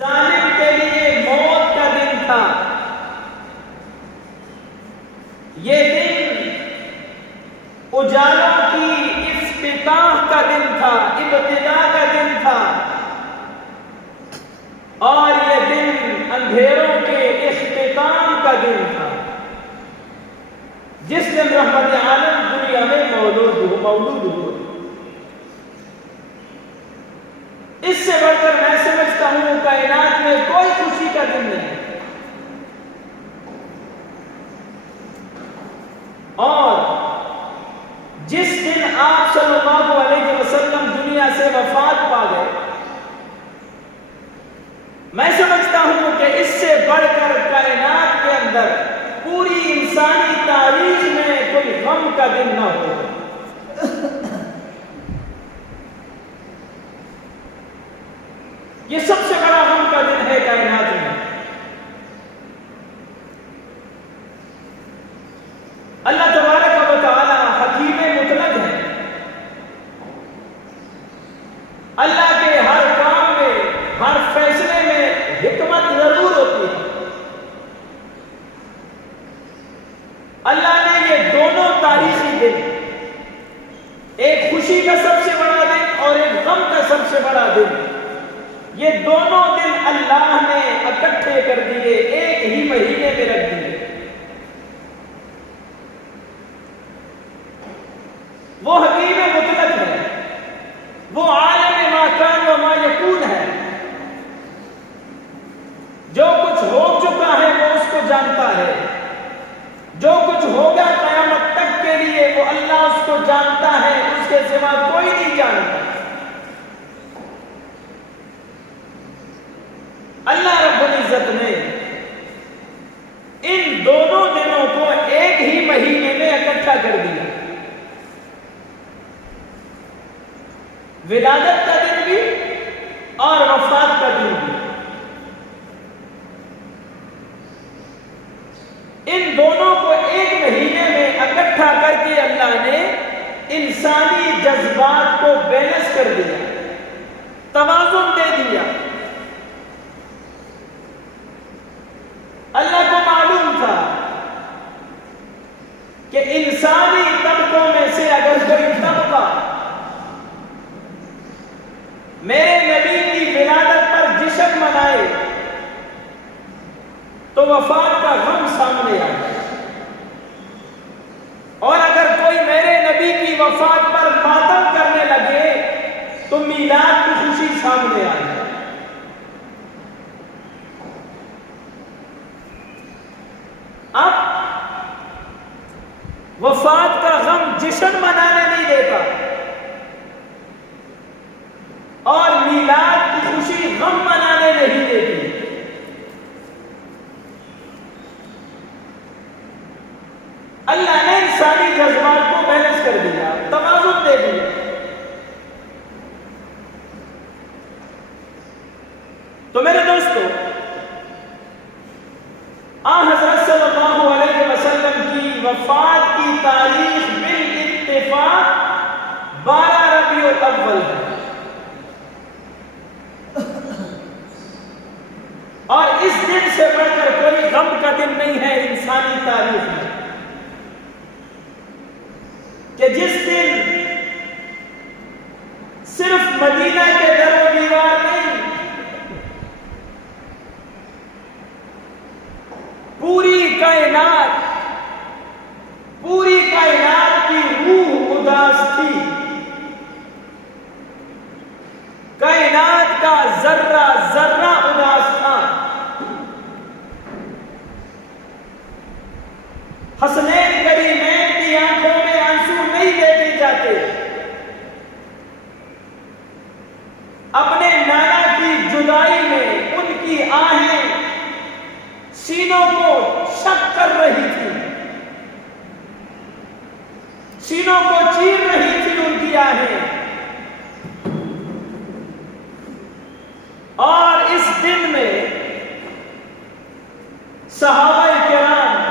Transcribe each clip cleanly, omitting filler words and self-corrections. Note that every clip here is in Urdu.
ظالم کے لیے موت کا دن تھا. یہ دن اجالوں کی افتتاح کا دن تھا، ابتدا کا دن تھا، اور یہ دن اندھیروں کے اختتام کا دن تھا، جس دن رحمت عالم دنیا میں مولود ہوئے. اس سے بڑھ کر میں سمجھتا ہوں کائنات میں کوئی خوشی کا دن نہیں. اور جس دن آپ صلی اللہ علیہ وسلم دنیا سے وفات پا گئے، میں سمجھتا ہوں کہ اس سے بڑھ کر کائنات کے اندر پوری انسانی تاریخ میں کوئی غم کا دن نہ ہو. یہ سب سے بڑا غم کا دن ہے کائنات میں. اللہ تبارک و تعالی حکیم مطلق ہے. اللہ کے ہر کام میں، ہر فیصلے میں حکمت ضرور ہوتی ہے. اللہ نے یہ دونوں تاریخی دن، ایک خوشی کا سب سے بڑا دن اور ایک غم کا سب سے بڑا دن، یہ دونوں دن اللہ نے اکٹھے کر دیے، ایک ہی مہینے میں رکھ دیے. وہ حکیم مطلق ہے، وہ عالم ما کان و ما یکون ہے. جو کچھ ہو چکا ہے وہ اس کو جانتا ہے، جو کچھ ہوگا قیامت تک کے لیے وہ اللہ اس کو جانتا ہے، اس کے سوا کوئی نہیں جانتا. اللہ رب العزت نے ان دونوں دنوں کو ایک ہی مہینے میں اکٹھا کر دیا. ولادت کا دن بھی اور وفات کا دن بھی. ان دونوں کو ایک مہینے میں اکٹھا کر کے اللہ نے انسانی جذبات کو بیلنس کر دیا، توازن دے دیا. اللہ کو معلوم تھا کہ انسانی طبقوں میں سے اگر کوئی طبقہ میرے نبی کی ولادت پر جشن منائے تو وفات کا غم سامنے آئے، اور اگر کوئی میرے نبی کی وفات پر ماتم کرنے لگے تو میلاد کی خوشی سامنے آئے. اب وفات کا غم جشن منانے نہیں دیتا، اور میلاد کی خوشی غم منانے نہیں دیتی. اللہ نے انسانی جذبات کو بیلنس کر دیا، توازن دے دیا. تو میرے دوستو، حضرت صلی اللہ علیہ وسلم کی وفات کی تاریخ بالاتفاق 12 ربیع الاول ہے، اور اس دن سے بڑھ کر کوئی غم کا دن نہیں ہے انسانی تاریخ میں، کہ جس دن صرف مدینہ کے در و دیوار نہیں، پوری کائنات کی روح اداس تھی. کائنات کا ذرہ ذرہ اداس تھا. حسنین کریمین کی آنکھوں میں آنسو نہیں دیکھے جاتے. اپنے نانا کی جدائی میں ان کی آہیں سینوں کو شک کر رہی تھی، سینوں کو چیر رہی تھی ان کی آہیں. اور اس دن میں صحابہ کرام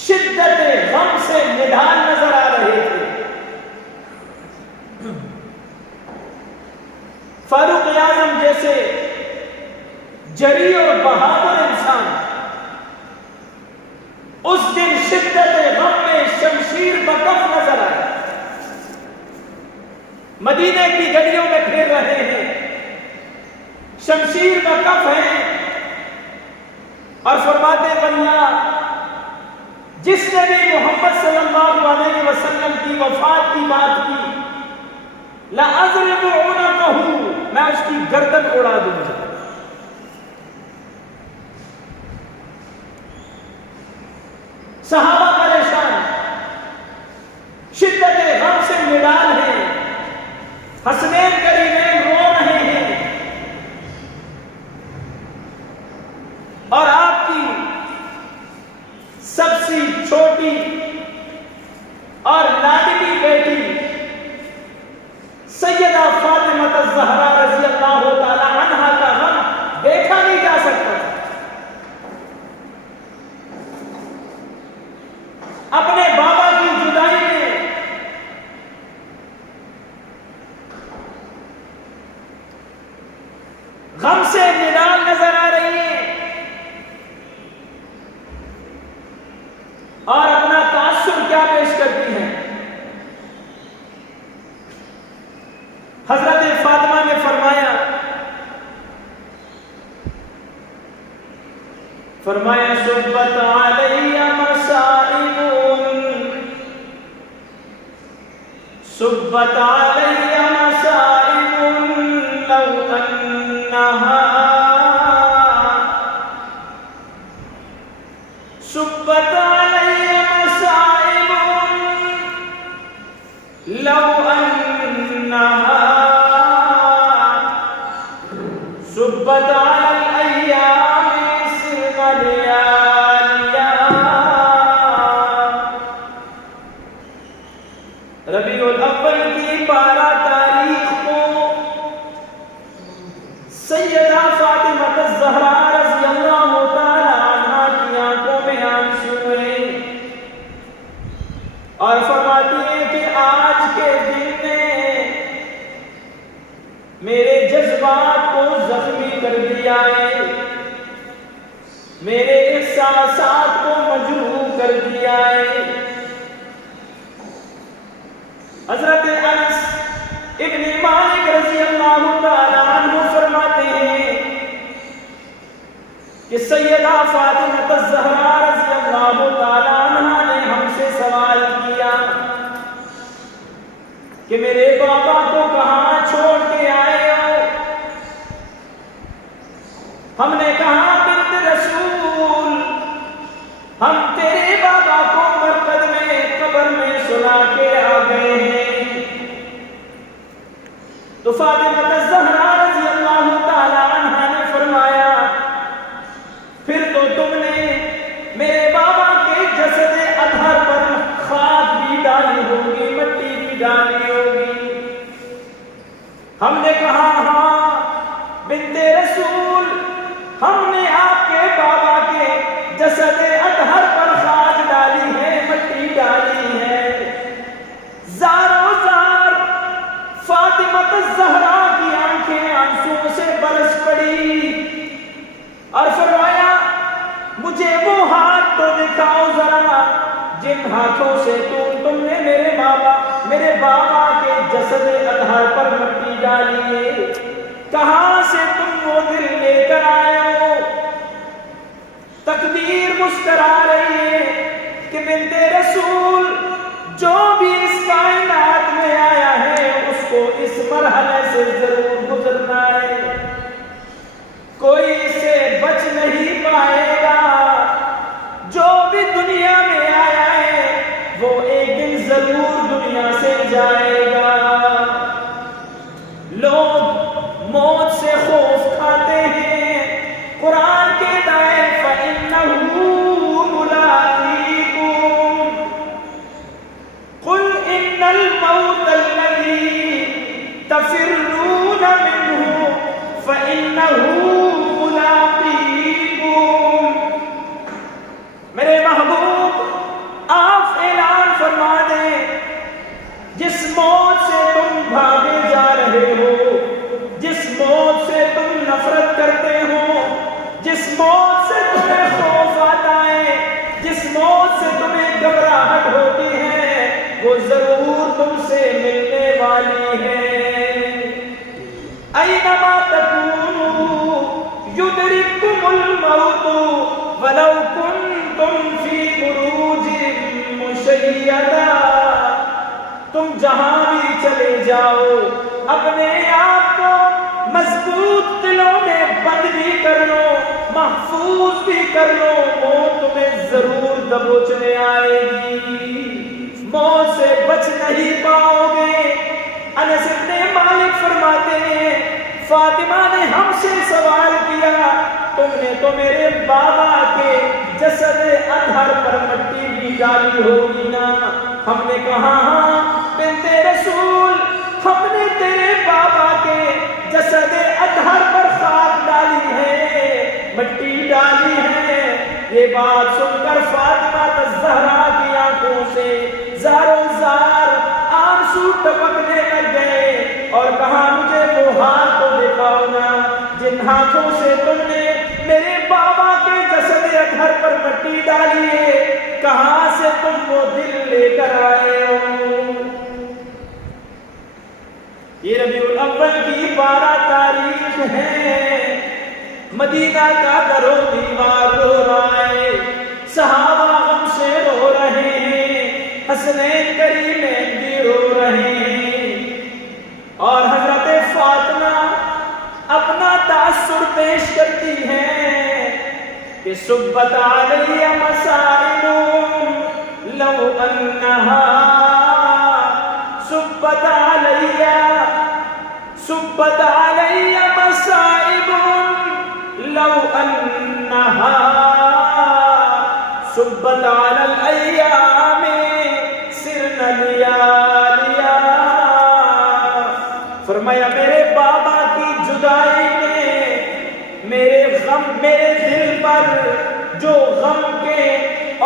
شدت غم سے نڈھال نظر آ رہے تھے. فاروق اعظم جیسے جری اور بہادر انسان اس دن شدت غم میں شمشیر بکف نظر آئے، مدینے کی گلیوں میں پھر رہے ہیں، شمشیر بکف ہیں، اور فرماتے واللہ جس نے بھی محمد صلی اللہ علیہ وسلم کی وفات کی بات کی، لَأَضْرِبُ عُنَقَهُ، میں اس کی گردن اڑا دوں گا۔ صحابہ پریشان، شدت غم سے نڈال ہیں، حسنین کریمین رو رہے ہیں، اور آپ کی سب سے چھوٹی اور لاڈلی بیٹی سیدہ فاطمہ الزہرا رضی اللہ تعالی عنہا کا غم دیکھا نہیں جا سکتا تھا۔ اپنے بابا کی جدائی میں غم سے نڈال نظر آ رہی ہے، اور اپنا تاثر کیا پیش کرتی ہیں۔ حضرت فاطمہ نے فرمایا صبت علی مسائب، صبت علی مسائب لو انہا، صبت علی مسائب لو انہا، صبت علی الایام سرغ لیالیا۔ ربیع الاول کی 12 تاریخ کو سیدہ فاطمہ الزہرا رضی اللہ تعالی عنہا کی آنکھوں میں آنسو ہیں، اور فرماتی ہیں کہ آج کے دن نے میرے جذبات کو زخمی کر دیا ہے، میرے احساسات کو مجروح کر دیا ہے۔ حضرت انس ابن مالک رضی اللہ تعالی عنہ فرماتے ہیں کہ سیدہ فاطمہ الزہرا رضی اللہ تعالی عنہ نے ہم سے سوال کیا کہ میرے بابا کو کہاں چھوڑ کے آئے ہو؟ ہم نے کہا بنت رسول، ہم تیرے بابا کو مرقد میں قبر میں سلا کے آ گئے ہیں۔ تو فاطمہ الزہرا رضی اللہ تعالی عنہا نے فرمایا پھر تو تم نے میرے بابا کے جسد اطہر پر خاک بھی ڈالی ہوگی، مٹی بھی ڈالی ہوگی۔ ہم نے کہا ہاں بنت رسول، ہم نے آپ کے بابا کے جسد اطہر پر خاک ڈالی ہے، مٹی ڈالی ہے۔ زارو زار فاطمہ الزہرا کی آنکھیں آنسوں سے برس پڑی، اور فرمایا مجھے وہ ہاتھ تو دکھاؤ ذرا جن ہاتھوں سے تم نے میرے بابا کے جسد اطہر پر مٹی ڈالی ہے، کہاں سے تم وہ دل لے کر آئے ہو؟ تقدیر مسکرا رہی ہے کہ بنت رسول جو بھی اس کائنات میں آیا ہے اس کو اس مرحلے سے ضرور گزرنا ہے، کوئی اسے بچ نہیں پائے گا۔ جو بھی دنیا میں آیا ہے وہ ایک دن ضرور دنیا سے جائے گا۔ لوگ موت سے خوف کھاتے ہیں، قرآن کہتا ہے فَإِنَّهُ مُلَاقِيكُمْ، موت سے تمہیں خوف آتا ہے، جس موت سے تمہیں گھبراہٹ ہوتی ہے، وہ ضرور تم سے ملنے والی ہے۔ اینما تکونوا یدرککم الموت ولو کنتم فی بروج مشیدہ۔ تم جہاں بھی چلے جاؤ، اپنے آپ کو مضبوط قلعوں میں بند بھی کر لو، محفوظ بھی کر لو، موت تمہیں ضرور دبوچنے آئے گی، موت سے بچ نہیں پاؤ گے۔ انس بن مالک فرماتے ہیں فاطمہ نے ہم سے سوال کیا تم نے تو میرے بابا کے جسد اطہر پر مٹی بھی ڈالی ہوگی نا؟ ہم نے کہا ہاں بنت رسول، ہم نے تیرے بابا کے جسد اطہر پر خاک ڈالی ہے، مٹی ڈالی ہے۔ یہ بات سن کر فاطمہ الزہرا کی آنکھوں سے زاروں زار آنسو ٹپکنے لگ گئے اور کہا مجھے وہ ہاتھ تو دکھاؤ نا جن ہاتھوں سے تم نے میرے بابا کے جسد اطہر پر مٹی ڈالی ہے، کہاں سے تم وہ دل لے کر آئے ہو؟ یہ ربیع الاول کی 12 تاریخ ہے، مدینہ کا در و دیوار رو رہا ہے، صحابہ غم سے رو رہے ہیں، حسنین کریمین بھی رو رہے ہیں، اور حضرت فاطمہ اپنا تاثر پیش کرتی ہے کہ صبت علی مسائل لو انہا صبت علی مسائب لو انہا صبت علی الایام سرن لیالیا۔ فرمایا میرے بابا کی جدائی نے میرے دل پر جو غم کے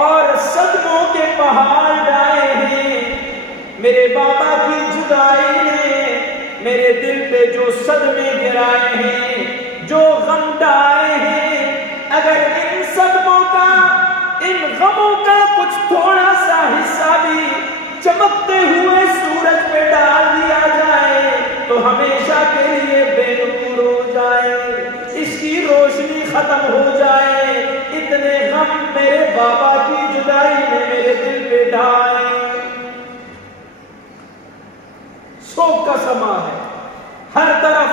اور صدموں کے پہاڑ ڈالے ہیں، میرے بابا کی جدائی نے میرے دل پہ جو صدمے گرائے ہیں، جو غم ڈالے ہیں، اگر ان صدموں کا، ان غموں کا کچھ تھوڑا سا حصہ بھی چمکتے ہوئے سورج پہ ڈال دیا جائے تو ہمیشہ کے لیے بے نور ہو جائے، اس کی روشنی ختم ہو جائے۔ اتنے غم میرے بابا کی جدائی نے میرے دل پہ ڈھائے۔ سوگ کا سما ہے، ہر طرف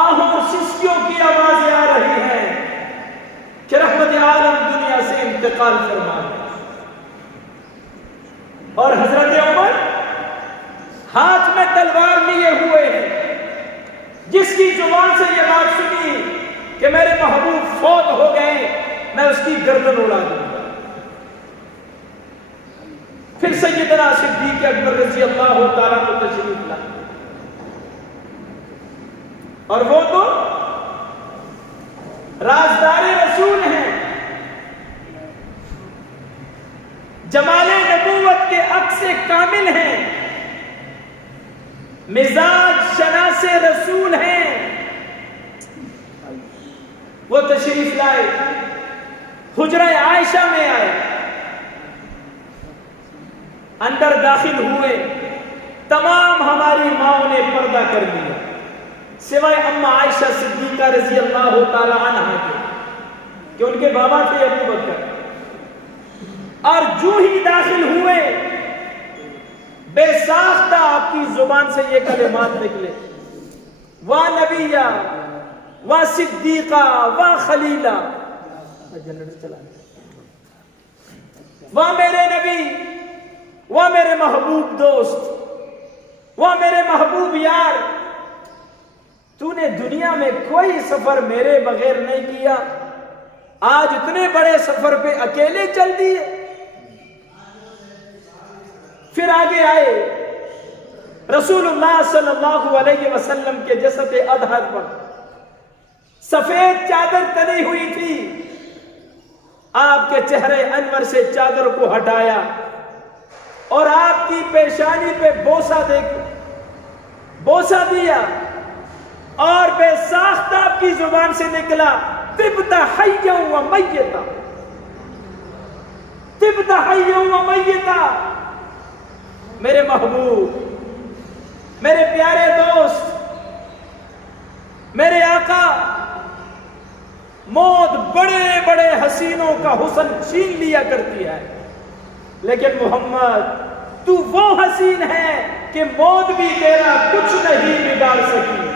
آہوں اور سسکیوں کی آوازیں آ رہی ہیں کہ رحمت عالم دنیا سے انتقال فرما گیا، اور حضرت عمر ہاتھ میں تلوار لیے ہوئے ہیں، جس کی زبان سے یہ بات سنی کہ میرے محبوب فوت ہو گئے، میں اس کی گردن اڑا دوں گا۔ پھر سیدنا صدیق اکبر رضی اللہ تعالیٰ کو تشریف لائے، اور وہ تو رازدار رسول ہیں، جمال نبوت کے عکس کامل ہیں، مزاج شناس رسول ہیں۔ وہ تشریف لائے، حجرہ عائشہ میں آئے، اندر داخل ہوئے، تمام ہماری ماؤں نے پردہ کر دیا سوائے اما عائشہ صدیقہ رضی اللہ تعالی عنہا کے، کہ ان کے بابا تھے ابو بکر، اور جو ہی داخل ہوئے بے ساختہ آپ کی زبان سے یہ کلمات نکلے، وا نبیہ وا صدیقہ وا خلیلہ، وا میرے نبی، وا میرے محبوب دوست، وا میرے محبوب یار، تو نے دنیا میں کوئی سفر میرے بغیر نہیں کیا، آج اتنے بڑے سفر پہ اکیلے چل دیے۔ پھر آگے آئے، رسول اللہ صلی اللہ علیہ وسلم کے جسد اطہر پر سفید چادر تنی ہوئی تھی، آپ کے چہرے انور سے چادر کو ہٹایا اور آپ کی پیشانی پہ بوسہ دیا، اور بے ساختہ آپ کی زبان سے نکلا طبت حیا و میتا، طبت حیا و میتا۔ میرے محبوب، میرے پیارے دوست، میرے آقا، موت بڑے بڑے حسینوں کا حسن چھین لیا کرتی ہے، لیکن محمد تو وہ حسین ہے کہ موت بھی تیرا کچھ نہیں بگاڑ سکی۔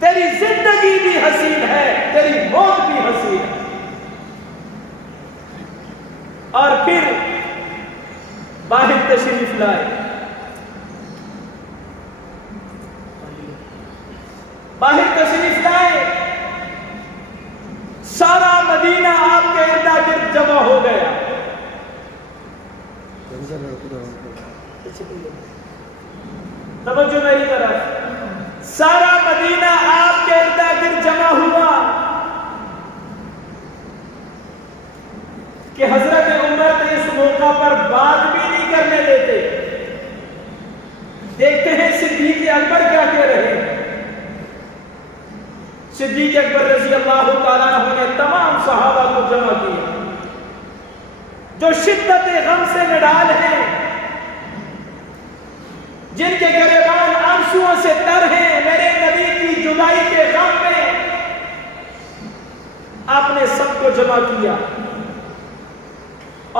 تیری زندگی بھی حسین ہے، تیری موت بھی حسین ہے۔ اور پھر باہر تشریف لائے، باہر تشریف لائے، سارا مدینہ آپ کے ارد گرد جمع ہو گیا۔ توجہ میری طرف، سارا مدینہ آپ کے ارد گرد جمع ہوا کہ حضرت عمر اس موقع پر بات بھی نہیں کرنے دیتے۔ دیکھتے ہیں صدیق اکبر کیا کہہ رہے ہیں۔ صدیق اکبر رضی اللہ تعالیٰ عنہ نے تمام صحابہ کو جمع کیا جو شدت غم سے نڈال ہیں، جن کے گریبان آنسوؤں سے تر ہیں، میرے نبی کی جدائی کے غم میں۔ آپ نے سب کو جمع کیا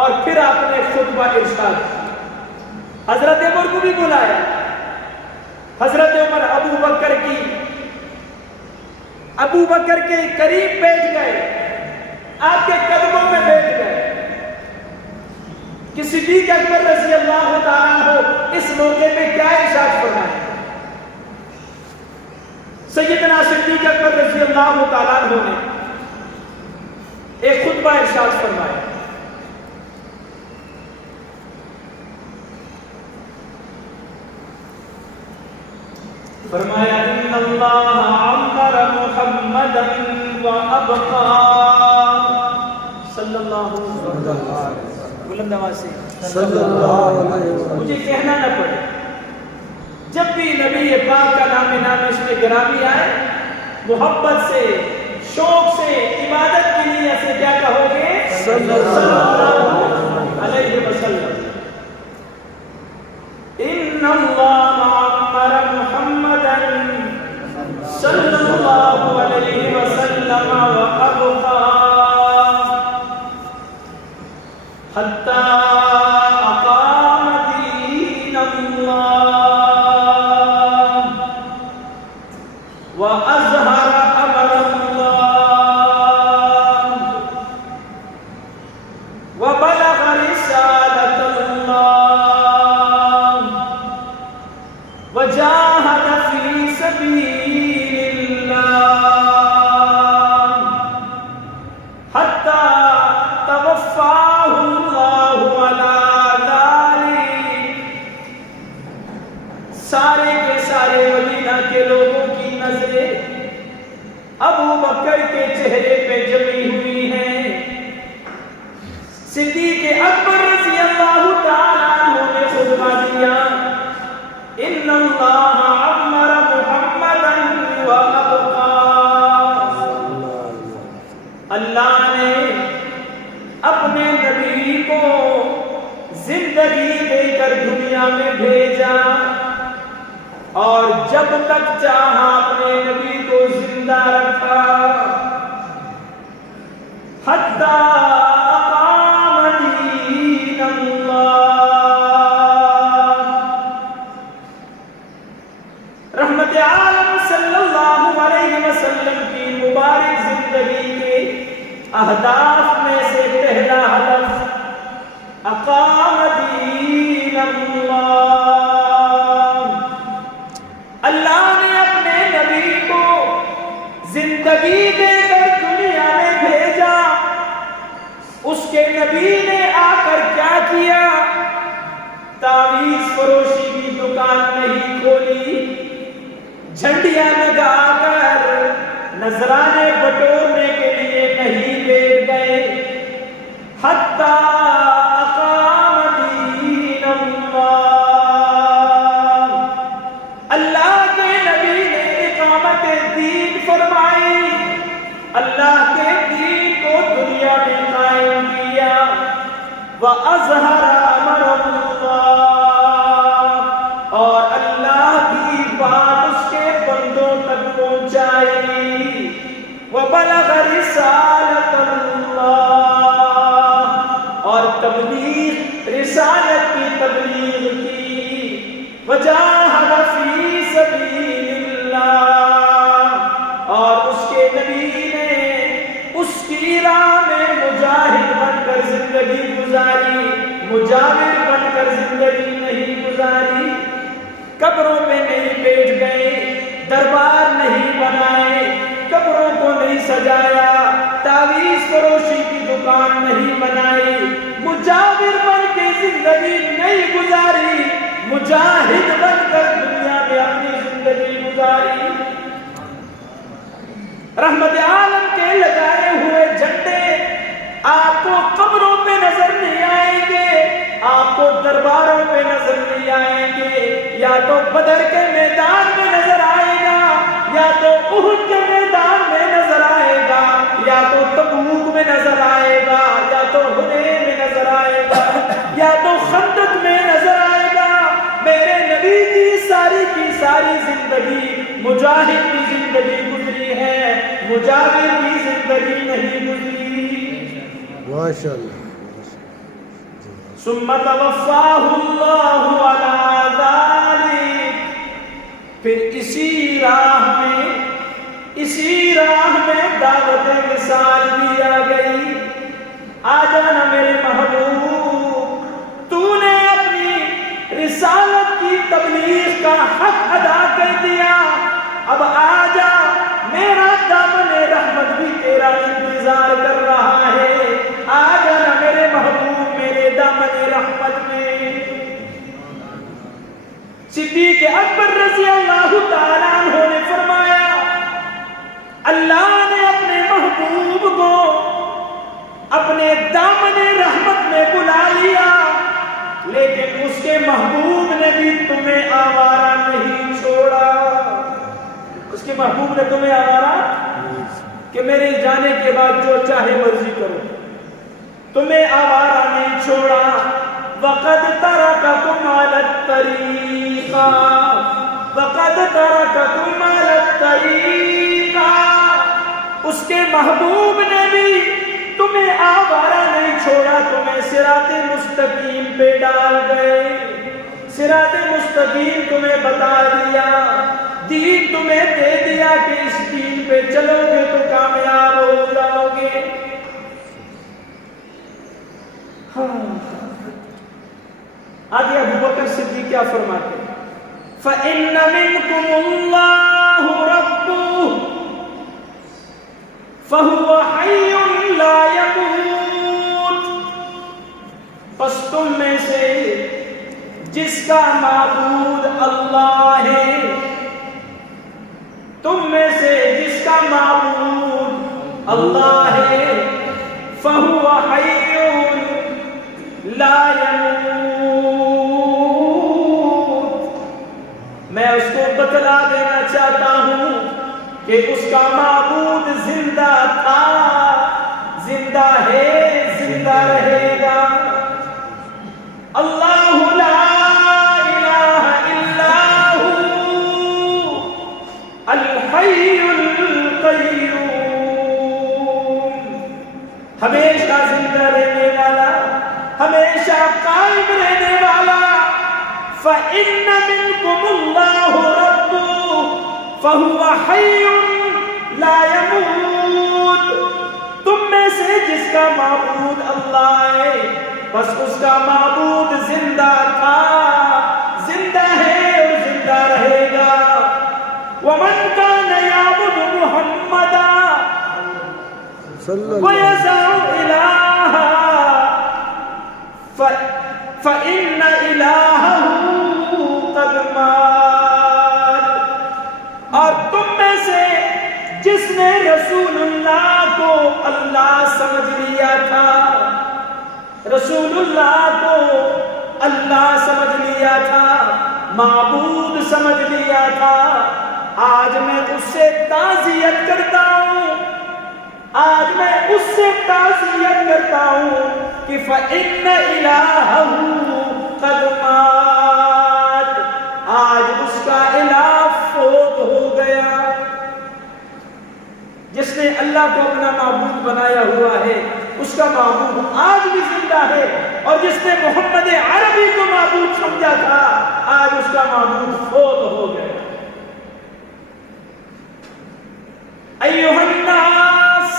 اور پھر آپ نے خطبہ ارشاد کیا۔ حضرت عمر کو بھی بلایا۔ حضرت عمر ابو بکر کے قریب بیٹھ گئے، آپ کے قدموں میں بیٹھ گئے کہ صدیق اکبر رضی اللہ تعالیٰ عنہ اس موقع پہ کیا ارشاد فرمائے۔ سیدنا صدیق اکبر رضی اللہ تعالیٰ عنہ نے ایک خطبہ ارشاد فرمایا۔ فرمایا ان اللہ عمر محمدا وابقا صلی اللہ علیہ وسلم، بلند آواز سے صلی اللہ علیہ وسلم۔ مجھے کہنا نہ پڑے، جب بھی نبی پاک کا نام اس میں گرامی آئے، محبت سے، شوق سے، عبادت کی نیت سے کیا کہو گے؟ صلی اللہ علیہ وسلم۔ ان اللہ عمر محمدا صلی اللہ علیہ وسلم وابقا حتی اقام دین اللہ واظہر امر اللہ وبلغ رسالت اللہ وجاہد فی سبیل اللہ حتی توفاہ اللہ علی ذالک۔ سارے کے سارے مدینہ کے لوگوں کی نظریں ابو بکر کے چہرے پہ جمی ہوئی ہیں۔ صدیق اکبر رضی اللہ تعالیٰ عنہ نے خطبہ دیا، ان اللہ عمر محمدا وابقا۔ اللہ نے اپنے نبی کو زندگی دے کر دنیا میں بھیجا اور جب تک چاہا اپنے نبی کو زندہ رکھا، حتی اقام دین اللہ۔ رحمت عالم صلی اللہ علیہ وسلم کی مبارک زندگی کے اہداف میں سے پہلا ہدف اقام دین اللہ۔ اللہ نے اپنے نبی کو زندگی دے کر دنیا میں بھیجا، اس کے نبی نے آ کر کیا کیا؟ تعویذ فروشی کی دکان نہیں کھولی، جھنڈیاں لگا کر نذرانے بٹورنے کے لیے نہیں بیٹھ گئے، حتی اقام دین اللہ۔ اللہ کے نبی نے اقامت دین فرمائی، اللہ کے وَأَظْهَرَ أَمْرَ اللَّهِ، اور اللہ کی بات اس کے بندوں تک پہنچائی، وَبَلَغَ رِسَالَةَ اللَّهِ، اور تبلیغ رسالت کی تبلیغ کی، وَجَاهَدَ فِي سَبِيلِ اللَّهِ، اور اس کے نبی نے اس کی راہ میں مجاہد بن کر زندگی گزاری، مجاور بن کر زندگی نہیں گزاری، قبروں پہ نہیں بیٹھ گئے، دربار نہیں بنائے، قبروں کو نہیں سجایا، تعویذ فروشی کی دکان نہیں بنائی، مجاور بن کے زندگی نہیں گزاری، مجاہد بن کر دنیا میں اپنی زندگی گزاری۔ رحمت عالم کے لگائے ہوئے جھنڈے آپ کو قبروں پہ نظر نہیں آئیں گے، آپ کو درباروں پہ نظر نہیں آئیں گے، یا تو بدر کے میدان میں نظر آئے گا، یا تو احد کے میدان میں نظر آئے گا، یا تو تبوک میں نظر آئے گا، یا تو حنین میں نظر آئے گا، یا تو خندق میں نظر آئے گا۔ میرے نبی کی ساری زندگی مجاہد کی زندگی گزری ہے، مجاور کی زندگی نہیں گزری۔ ماشاءاللہ۔ ثم توفاہ اللہ علی ذالک، پھر اسی راہ میں دعوت وصال بھی آ گئی۔ آ جانا میرے محبوب، تو نے اپنی رسالت کی تبلیغ کا حق ادا کر دیا، اب آ جا، میرا دامن رحمت بھی تیرا انتظار کر رہا ہے، آ جانا میرے محبوب میرے دامن رحمت میں۔ صدیق اکبر رضی اللہ تعالیٰ عنہ نے فرمایا، اللہ نے اپنے محبوب کو اپنے دامن رحمت میں بلا لیا، لیکن اس کے محبوب نے بھی تمہیں آوارہ نہیں چھوڑا۔ اس کے محبوب نے تمہیں آوارہ کہ میرے جانے کے بعد جو چاہے مرضی کرو، تمہیں آوارہ نہیں چھوڑا۔ وَقَدْ تَرَكَكُمْ عَلَى الطَّرِيقَ، وَقَدْ تَرَكَكُمْ عَلَى الطَّرِيقَ، اس کے محبوب نے بھی تمہیں آوارہ نہیں چھوڑا، تمہیں صراط مستقیم پہ ڈال گئے، صراط مستقیم تمہیں بتا دیا، دین تمہیں دے دیا کہ اس دین پہ چلو گے تو کامیاب ہو جاؤ گے۔ آگے ابو بکر صدیق کیا فرماتے ہیں؟ فَإِنَّ مِنْكُمُ اللَّهُ رَبُّهُ فَهُوَ حَيٌّ لَا يَمُوتُ، پس تم میں سے جس کا معبود اللہ ہے، تم میں سے جس کا معبود اللہ ہے، فَهُوَ حَيٌّ لَا يَمُوتُ، میں اس کو بتلا دینا چاہتا ہوں کہ اس کا معبود زندہ تھا، زندہ ہے، زندہ رہے گا۔ اللہ لا الہ الا ہو الحی القیوم، ہمیشہ زندہ رہنے والا، ہمیشہ قائم رہنے والا۔ فَإِنَّ مِنْكُمُ اللَّهُ رَبُّهُ فَهُوَ حَيٌّ لَا يَمُوتُ، تم میں سے جس کا معبود اللہ ہے، بس اس کا معبود زندہ تھا، زندہ ہے اور زندہ رہے گا۔ وَمَنْ كَانَ يَعْبُدُ مُحَمَّدًا وَيَزْعُمُ إِلَٰهًا فَإِنَّ إِلَٰهَهُ قَدْ مَاتَ، اور تم میں سے جس نے رسول اللہ کو اللہ سمجھ لیا تھا، رسول اللہ کو اللہ سمجھ لیا تھا، معبود سمجھ لیا تھا، آج میں اس سے تعزیت کرتا ہوں، آج میں اس اس سے تعزیت کرتا ہوں کہ فَإِنَّ إِلَٰهَهُ قَدْ مَاتَ، آج اس کا الہ فوت ہو گیا۔ جس نے اللہ کو اپنا معبود بنایا ہوا ہے اس کا معبود آج بھی زندہ ہے، اور جس نے محمد عربی کو معبود سمجھا تھا آج اس کا معبود فوت ہو گیا۔ ایھا الناس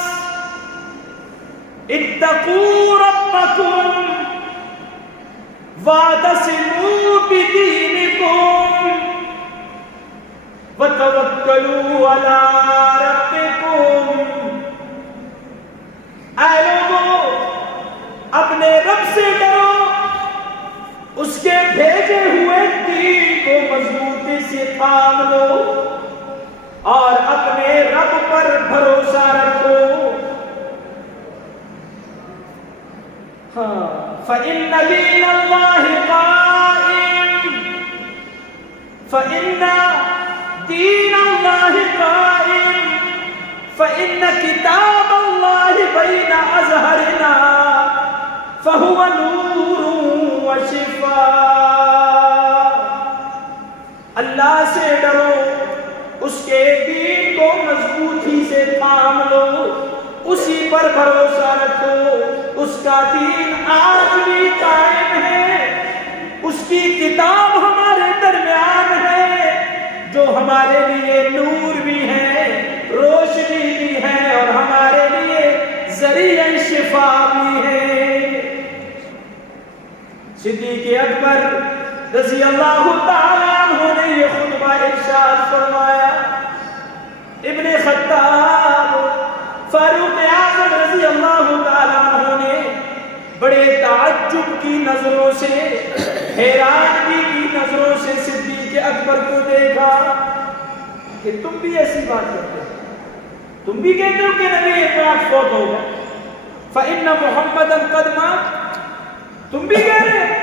اتقوا ربکم واعتصموا بدینکم وتوکلوا علی ربکم۔ اے لوگو، اپنے رب سے ڈرو، اس کے بھیجے ہوئے دین کو مضبوطی سے تھام لو اور اپنے رب پر بھروسہ رکھو۔ فَإِنَّ دِينَ اللَّهِ قَائِمٌ، فَإِنَّ دِينَ اللَّهِ قَائِمٌ، فَإِنَّ كِتَابَ اللَّهِ بَيْنَ أَظْهُرِنَا فَهُوَ نُورٌ وَشِفَاءٌ۔ اللہ سے ڈرو، اس کے دین کو مضبوطی سے تھام لو، اسی پر بھروسہ رکھو۔ اس کا دین آج بھی قائم ہے، اس کی کتاب ہمارے درمیان ہے جو ہمارے لیے نور بھی ہے، روشنی بھی ہے، اور ہمارے لیے ذریعہ شفا بھی ہے۔ صدیق اکبر رضی اللہ تعالیٰ عنہ نے یہ خطبہ ارشاد فرمایا۔ ابن خطاب فاروق اعظم رضی اللہ تعالیٰ عنہ نے بڑے تعجب کی نظروں سے، حیرانگی کی نظروں سے صدیق اکبر کو دیکھا کہ تم بھی ایسی بات کرتے ہو، تم بھی کہتے ہو کہ نبی پاک فوت ہو گئے، فَإِنَّ مُحَمَّدًا قَدْ مَاتَ، تم بھی کہہ رہے ہیں۔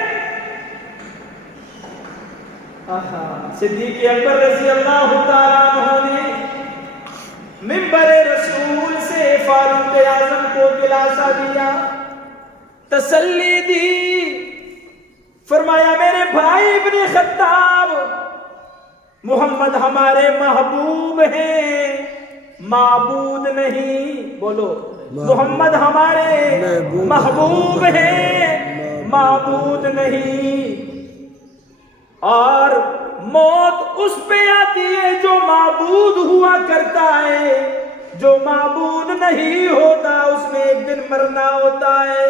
صدیق اکبر رضی اللہ تعالیٰ عنہ نے منبر رسول سے فاروق اعظم کو دلاسا دیا، تسلی دی، فرمایا میرے بھائی ابن خطاب، محمد ہمارے محبوب ہیں، معبود نہیں۔ بولو، محمد ہمارے محبوب ہیں، معبود نہیں۔ اور موت اس پہ آتی ہے جو معبود ہوا کرتا ہے، جو معبود نہیں ہوتا اس میں ایک دن مرنا ہوتا ہے۔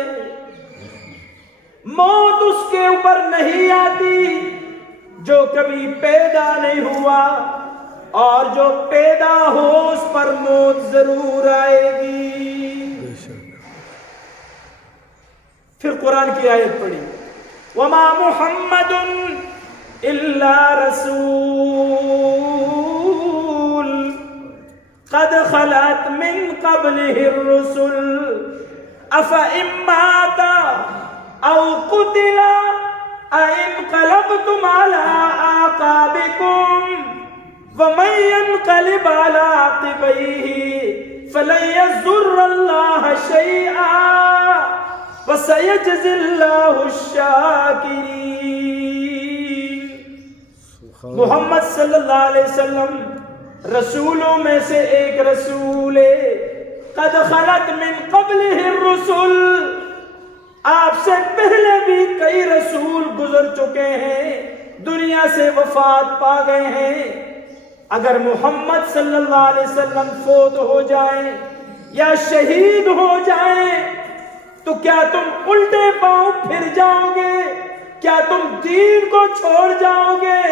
موت اس کے اوپر نہیں آتی جو کبھی پیدا نہیں ہوا، اور جو پیدا ہو اس پر موت ضرور آئے گی۔ پھر قرآن کی آیت پڑھی، وَمَا مُحَمَّدٌ إِلَّا رَسُولٌ قَدْ خَلَتْ مِن قَبْلِهِ الرُّسُلُ أَفَإِن مَّاتَ أَوْ قُتِلَ انقلبتم على أعقابكم ومن ينقلب على عقبيه فلن يضر الله شيئا وسيجزي الله الشاكرين۔ محمد صلی اللہ علیہ وسلم رسولوں میں سے ایک رسول ہے۔ قد خلت من قبلہ الرسل، آپ سے پہلے بھی کئی رسول گزر چکے ہیں، دنیا سے وفات پا گئے ہیں۔ اگر محمد صلی اللہ علیہ وسلم فوت ہو جائیں یا شہید ہو جائیں تو کیا تم الٹے پاؤں پھر جاؤ گے؟ کیا تم دین کو چھوڑ جاؤ گے؟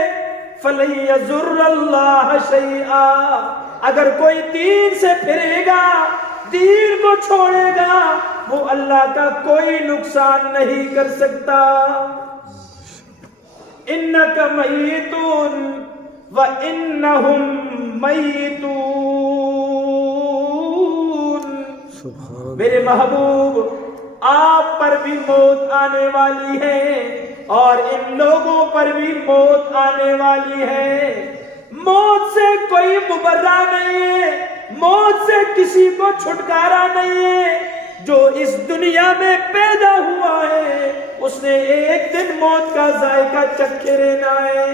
فَلَن يَضُرَّ اللَّهَ شَيْئًا، اگر کوئی دین سے پھرے گا، دین کو چھوڑے گا، وہ اللہ کا کوئی نقصان نہیں کر سکتا۔ إِنَّكَ مَيِّتٌ وَإِنَّهُمْ مَيِّتُونَ۔ میرے محبوب، آپ پر بھی موت آنے والی ہے اور ان لوگوں پر بھی موت آنے والی ہے۔ موت سے کوئی مبرہ نہیں ہے، موت سے کسی کو چھٹکارا نہیں ہے۔ جو اس دنیا میں پیدا ہوا ہے اس نے ایک دن موت کا ذائقہ چکھے رہنا ہے۔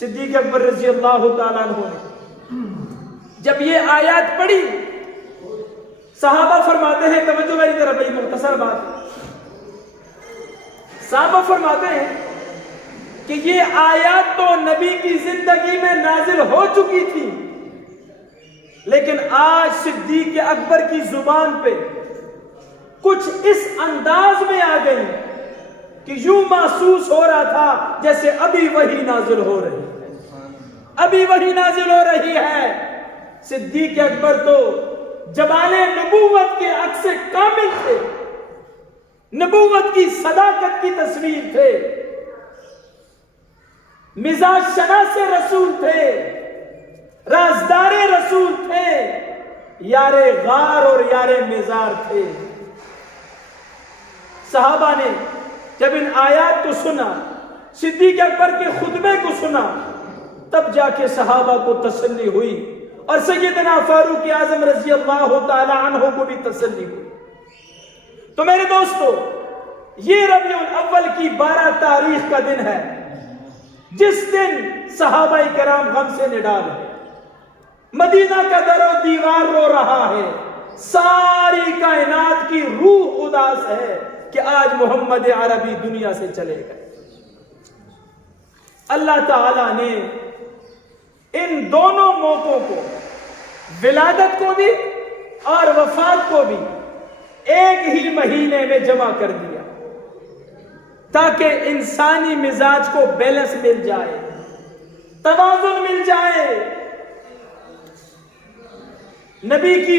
صدیق اکبر رضی اللہ تعالیٰ عنہ نے جب یہ آیات پڑھی، صحابہ فرماتے ہیں، توجہ میری طرف، بڑی مختصر بات ہے، صحابہ فرماتے ہیں کہ یہ آیات تو نبی کی زندگی میں نازل ہو چکی تھی، لیکن آج صدیق اکبر کی زبان پہ کچھ اس انداز میں آ گئی کہ یوں محسوس ہو رہا تھا جیسے ابھی وحی نازل ہو رہی ہے، ابھی وحی نازل ہو رہی ہے۔ صدیق اکبر تو جمال نبوت کے عکس کامل تھے، نبوت کی صداقت کی تصویر تھے، مزاج شناس رسول تھے، رازدار رسول تھے، یار غار اور یار مزار تھے۔ صحابہ نے جب ان آیات کو سنا، صدیق اکبر کے خطبے کو سنا، تب جا کے صحابہ کو تسلی ہوئی، اور سیدنا فاروق اعظم رضی اللہ تعالی عنہ کو بھی تسلی ہوئی۔ تو میرے دوستو، یہ ربیع الاول کی 12 تاریخ کا دن ہے، جس دن صحابہ کرام غم سے نڈال ہے، مدینہ کا در و دیوار رو رہا ہے، ساری کائنات کی روح اداس ہے کہ آج محمد عربی دنیا سے چلے گئے۔ اللہ تعالیٰ نے ان دونوں موقعوں کو، ولادت کو بھی اور وفات کو بھی، ایک ہی مہینے میں جمع کر دیا تاکہ انسانی مزاج کو بیلنس مل جائے، توازن مل جائے۔ نبی کی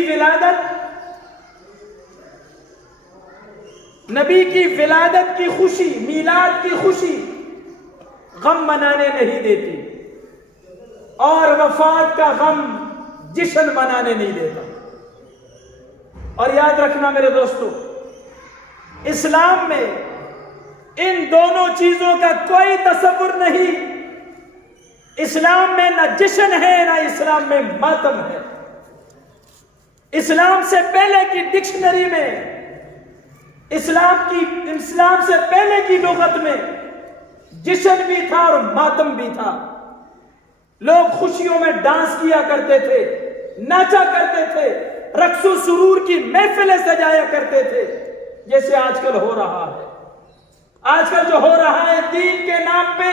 ولادت کی خوشی، میلاد کی خوشی غم منانے نہیں دیتی، اور وفات کا غم جشن منانے نہیں دیتا۔ اور یاد رکھنا میرے دوستو، اسلام میں ان دونوں چیزوں کا کوئی تصور نہیں۔ اسلام میں نہ جشن ہے، نہ اسلام میں ماتم ہے۔ اسلام سے پہلے کی ڈکشنری میں، اسلام سے پہلے کی لغت میں جشن بھی تھا اور ماتم بھی تھا۔ لوگ خوشیوں میں ڈانس کیا کرتے تھے، ناچا کرتے تھے، رقص و سرور کی محفلیں سجایا کرتے تھے، جیسے آج کل ہو رہا ہے۔ آج کل جو ہو رہا ہے دین کے نام پہ،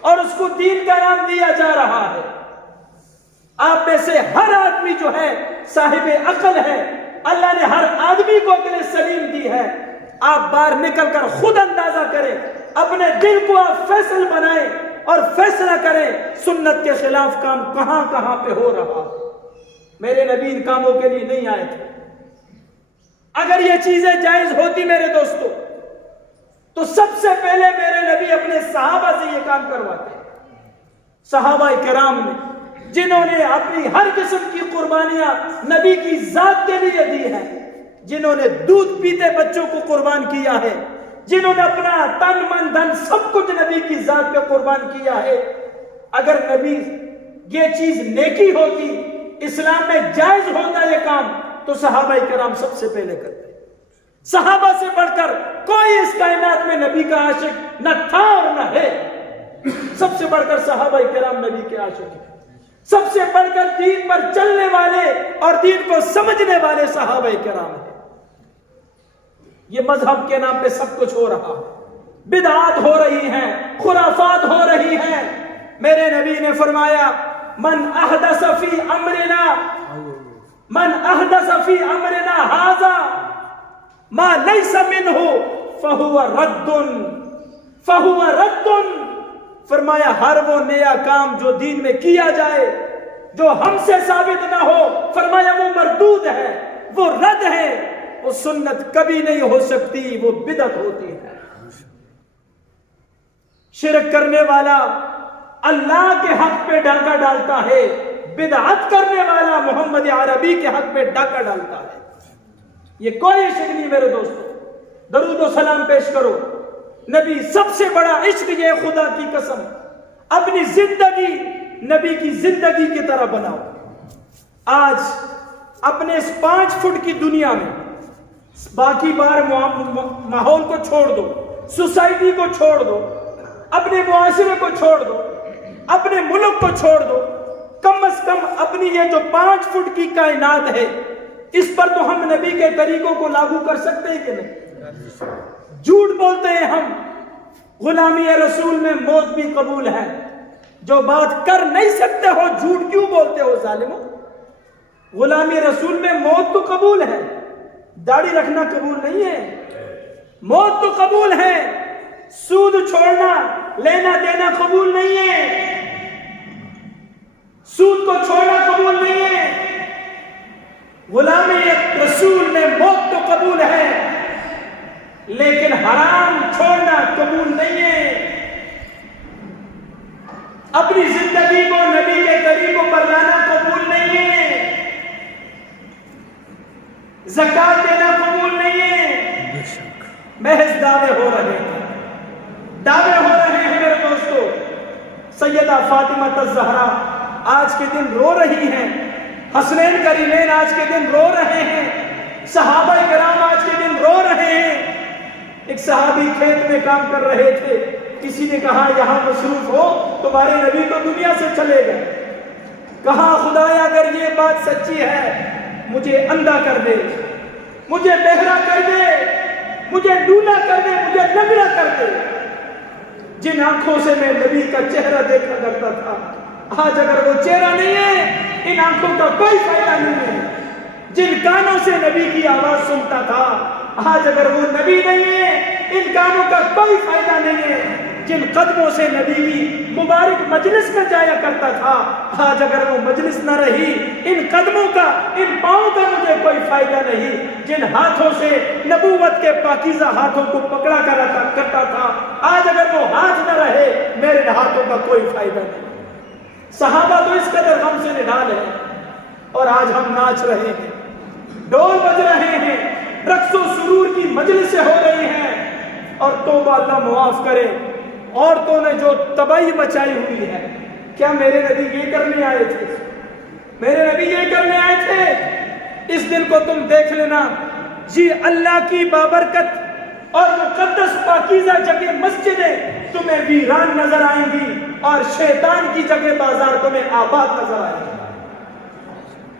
اور اس کو دین کا نام دیا جا رہا ہے۔ آپ میں سے ہر آدمی جو ہے صاحب عقل ہے، اللہ نے ہر آدمی کو عقل سلیم دی ہے۔ آپ باہر نکل کر خود اندازہ کریں، اپنے دل کو آپ فیصل بنائیں اور فیصلہ کریں سنت کے خلاف کام کہاں کہاں پہ ہو رہا ہے۔ میرے نبی ان کاموں کے لیے نہیں آئے تھے۔ اگر یہ چیزیں جائز ہوتی میرے دوستو، تو سب سے پہلے میرے نبی اپنے صحابہ سے یہ کام کرواتے۔ صحابہ کرام نے، جنہوں نے اپنی ہر قسم کی قربانیاں نبی کی ذات کے لیے دی ہیں، جنہوں نے دودھ پیتے بچوں کو قربان کیا ہے، جنہوں نے اپنا تن من دھن سب کچھ نبی کی ذات پہ قربان کیا ہے، اگر نبی یہ چیز نیکی ہوتی، اسلام میں جائز ہوتا یہ کام، تو صحابہ کرام سب سے پہلے کرتے۔ صحابہ سے بڑھ کر کوئی اس کائنات میں نبی کا عاشق نہ تھا اور نہ ہے۔ سب سے بڑھ کر صحابہ کرام نبی کے عاشق ہیں۔ سب سے بڑھ کر دین پر چلنے والے اور دین کو سمجھنے والے صحابہ کرام ہیں۔ یہ مذہب کے نام پہ سب کچھ ہو رہا ہے، بدعات ہو رہی ہیں، خرافات ہو رہی ہیں۔ میرے نبی نے فرمایا، من احدث فی امرنا ھذا ما لیس منہ فہو رد۔ فرمایا ہر وہ نیا کام جو دین میں کیا جائے جو ہم سے ثابت نہ ہو، فرمایا وہ مردود ہے، وہ رد ہے، وہ سنت کبھی نہیں ہو سکتی، وہ بدعت ہوتی ہے۔ شرک کرنے والا اللہ کے حق پہ ڈاکہ ڈالتا ہے، بدعت کرنے والا محمد عربی کے حق پہ ڈاکہ ڈالتا ہے۔ یہ کوئی شک نہیں میرے دوستو۔ درود و سلام پیش کرو نبی، سب سے بڑا عشق یہ خدا کی قسم، اپنی زندگی نبی کی زندگی کی طرح بناؤ۔ آج اپنے اس 5 فٹ کی دنیا میں باقی بار ماحول کو چھوڑ دو، سوسائٹی کو چھوڑ دو، اپنے معاشرے کو چھوڑ دو، اپنے ملک کو چھوڑ دو، کم از کم اپنی یہ جو 5 فٹ کی کائنات ہے اس پر تو ہم نبی کے طریقوں کو لاگو کر سکتے ہیں کہ نہیں؟ جھوٹ بولتے ہیں ہم، غلامی رسول میں موت بھی قبول ہے، جو بات کر نہیں سکتے ہو جھوٹ کیوں بولتے ہو ظالموں؟ غلامی رسول میں موت تو قبول ہے، داڑھی رکھنا قبول نہیں ہے، موت تو قبول ہے، سود چھوڑنا لینا دینا قبول نہیں ہے، سود کو چھوڑنا قبول نہیں ہے، غلامی رسول میں موت تو قبول ہے لیکن حرام چھوڑنا قبول نہیں ہے، اپنی زندگی کو نبی کے طریقوں پر لانا قبول نہیں ہے، زکات دینا قبول نہیں ہے، محض دعوے ہو رہے ہیں میرے دوستو۔ سیدہ فاطمہ الزہرا آج کے دن رو رہی ہیں، حسنین کریمین آج کے دن رو رہے ہیں، صحابہ کرام آج کے دن رو رہے ہیں۔ ایک صحابی کھیت میں کام کر رہے تھے، کسی نے کہا یہاں مصروف ہو، تمہارے نبی تو دنیا سے چلے گئے۔ کہا خدایا اگر یہ بات سچی ہے مجھے اندھا کر دے، مجھے بہرا کر دے، مجھے ڈولا کر دے، مجھے لنگڑا کر دے۔ جن آنکھوں سے میں نبی کا چہرہ دیکھا کرتا تھا آج اگر وہ چہرہ نہیں ہے ان آنکھوں کا کوئی فائدہ نہیں ہے۔ جن کانوں سے نبی کی آواز سنتا تھا آج اگر وہ نبی نہیں ہے ان کانوں کا کوئی فائدہ نہیں ہے۔ جن قدموں سے نبی کی مبارک مجلس میں جایا کرتا تھا آج اگر وہ مجلس نہ رہی ان قدموں کا، ان پاؤں کا مجھے کوئی فائدہ نہیں۔ جن ہاتھوں سے نبوت کے پاکیزہ ہاتھوں کو پکڑا کرتا تھا آج اگر وہ ہاتھ نہ رہے میرے ہاتھوں کا کوئی فائدہ نہیں۔ صحابہ تو اس قدر غم سے نڈال ہیں اور آج ہم ناچ رہے ہیں، ڈول بج رہے ہیں، رقص و سرور کی مجلسیں ہو رہی ہیں، اور توبہ اللہ معاف کرے عورتوں نے جو تباہی مچائی ہوئی ہے۔ کیا میرے نبی یہ کرنے آئے تھے؟ میرے نبی یہ کرنے آئے تھے؟ اس دن کو تم دیکھ لینا جی، اللہ کی بابرکت اور مقدس پاکیزہ جگہ مسجدیں تمہیں ویران نظر آئیں گی اور شیطان کی جگہ بازار تمہیں آباد نظر آئیں گی۔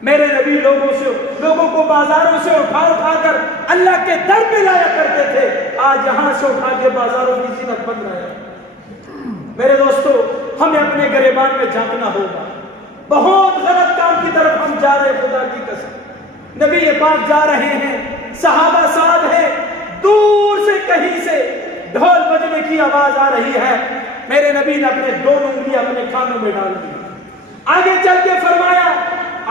میرے نبی لوگوں کو بازاروں سے اٹھا کر اللہ کے در پہ لایا کرتے تھے، آج یہاں سے اٹھا کے بازاروں کی زینت بن رہے ہیں۔ میرے دوستو ہمیں اپنے گریبان میں جھانکنا ہوگا، بہت غلط کام کی طرف ہم جا رہے، خدا کی قسم۔ نبی پاک جا رہے ہیں، صحابہ ساتھ ہیں، دور سے کہیں سے ڈھول بجنے کی آواز آ رہی ہے، میرے نبی نے اپنے دونوں انگلیاں اپنے کانوں میں ڈال دی، آگے چل کے فرمایا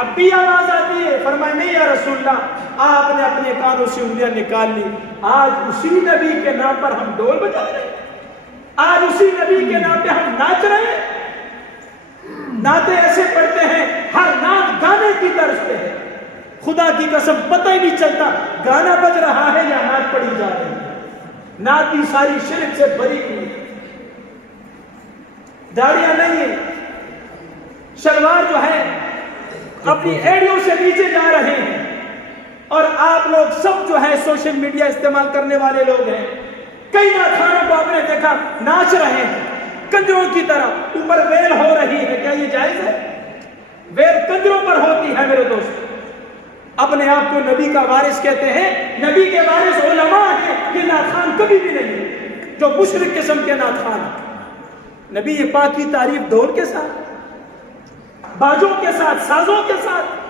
اب بھی آواز آتی ہے، فرمایا نہیں یا رسول اللہ، آپ نے اپنے کانوں سے انگلیاں نکال لی۔ آج اسی نبی کے نام پر ہم ڈول بجا رہے ہیں، آج اسی نبی کے نام پہ ہم ناچ رہے ہیں، نعتیں ایسے پڑھتے ہیں ہر نعت گانے کی طرز پہ ہے، خدا کی قسم پتہ ہی نہیں چلتا گانا بج رہا ہے یا نعت پڑھی جا رہی ہے۔ نعت کی ساری شرک سے بھری ہوئی ہے، داڑیاں نہیں ہیں، شلوار جو ہے اپنی ایڑیوں سے نیچے جا رہے ہیں، اور آپ لوگ سب جو ہے سوشل میڈیا استعمال کرنے والے لوگ ہیں، کئی ناخوانوں کو آپ نے دیکھا ناچ رہے ہیں کنجروں کی طرح، اوپر ویل ہو رہی ہے، کیا یہ جائز ہے؟ ویل کنجروں پر ہوتی ہے میرے دوست۔ اپنے آپ کو نبی کا وارث کہتے ہیں، نبی کے وارث علماء ہیں، یہ ناخوان کبھی بھی نہیں جو مشرک قسم کے ناخوان ہیں۔ نبی پاک کی تعریف ڈھول کے ساتھ، باجوں کے ساتھ، سازوں کے ساتھ۔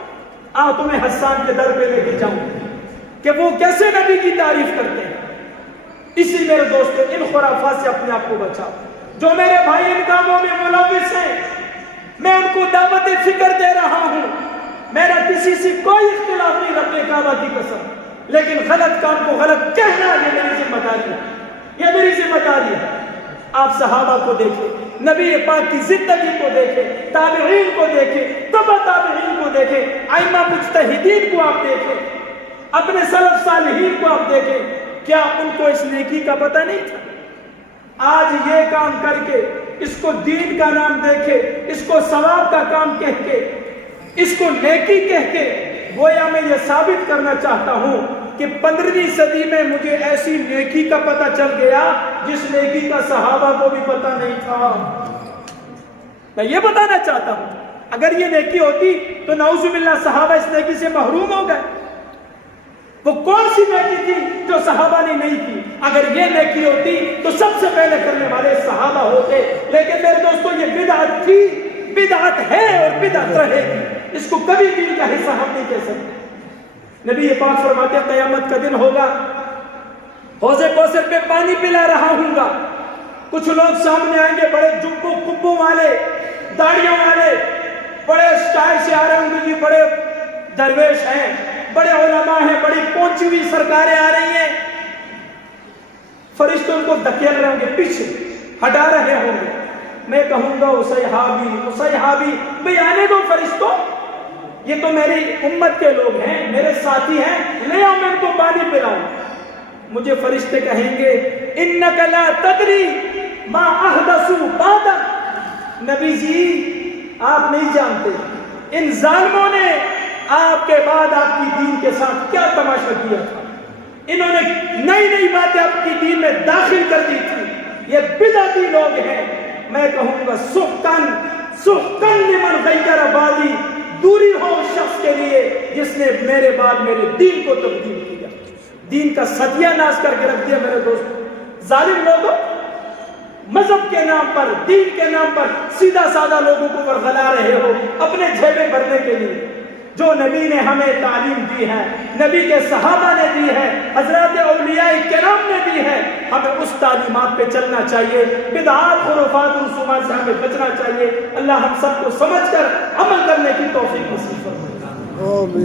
تمہیں حسان کے در پہ لے کے جاؤں کہ وہ کیسے نبی کی تعریف کرتے ہیں۔ اسی میرے دوستو ان خرافات سے اپنے آپ کو بچاؤ۔ جو میرے بھائی ان کاموں میں ملوث ہیں میں ان کو دعوت فکر دے رہا ہوں، میرا کسی سے کوئی اختلاف نہیں رب کعبہ کی قسم، لیکن غلط کام کو غلط کہنا یہ میری ذمہ داری ہے، یہ میری ذمہ داری ہے۔ آپ صحابہ کو دیکھیں، نبی پاک کی زندگی کو دیکھیں، تابعین کو دیکھیں، تبع تابعین کو دیکھیں، ائمہ مجتہدین کو آپ دیکھیں، اپنے سلف صالحین کو آپ دیکھیں، کیا ان کو اس نیکی کا پتہ نہیں تھا؟ آج یہ کام کر کے اس کو دین کا نام دے کے، اس کو ثواب کا کام کہہ کے، اس کو نیکی کہہ کے گویا میں یہ ثابت کرنا چاہتا ہوں کہ 15ویں صدی میں مجھے ایسی نیکی کا پتہ چل گیا جس نیکی کا صحابہ کو بھی پتہ نہیں تھا. میں یہ بتانا چاہتا ہوں اگر یہ نیکی ہوتی تو نعوذ باللہ صحابہ اس نیکی سے محروم ہو گئے. وہ کون سی نیکی تھی جو صحابہ نے نہیں کی؟ اگر یہ نیکی ہوتی تو سب سے پہلے کرنے والے صحابہ ہوتے. لیکن میرے دوستو یہ بدعت تھی، بدعت ہے اور بدعت رہے گی. اس کو کبھی دین کا حصہ ہم نہیں کہہ سکتے. نبی پاک فرماتے ہیں قیامت کا دن ہوگا، حوض کوثر پہ پانی پلا رہا ہوں گا. کچھ لوگ سامنے آئیں گے بڑے جبوں کبوں والے، داڑیوں والے، بڑے اسٹائل سے آ رہے ہوں گے، جی بڑے درویش ہیں، بڑے علماء ہیں، بڑی پہنچی ہوئی سرکاریں آ رہی ہیں. فرشتے ان کو دھکیل رہے ہوں گے، پیچھے ہٹا رہے ہوں گے. میں کہوں گا صحابی بھئی آنے دو فرشتوں، یہ تو میری امت کے لوگ ہیں، میرے ساتھی ہیں، لے آؤ میں ان کو پانی پلاؤں. مجھے فرشتے کہیں گے انک لا تدری ما احدثوا بعدک. نبی جی آپ نہیں جانتے ان ظالموں نے آپ کے بعد آپ کی دین کے ساتھ کیا تماشا کیا تھا. انہوں نے نئی باتیں آپ کی دین میں داخل کر دی تھی. یہ بدعتی لوگ ہیں. میں کہوں گا سحقاً لمن غیر بعدی، دوری ہو اس شخص کے لیے جس نے میرے بعد میرے دین کو تبدیل کیا، دین کا ستیہ ناش کر کے رکھ دیا. میرے دوست ظالم لوگوں مذہب کے نام پر، دین کے نام پر سیدھا سادہ لوگوں کو ورغلا رہے ہو اپنے جیبیں بھرنے کے لیے. جو نبی نے ہمیں تعلیم دی ہے، نبی کے صحابہ نے دی ہے، حضرات اولیاء کرام نے دی ہے، ہمیں اس تعلیمات پہ چلنا چاہیے. بدعات، خرافات، رسومات سے ہمیں بچنا چاہیے. اللہ ہم سب کو سمجھ کر عمل کرنے کی توفیق نصیب فرمائے.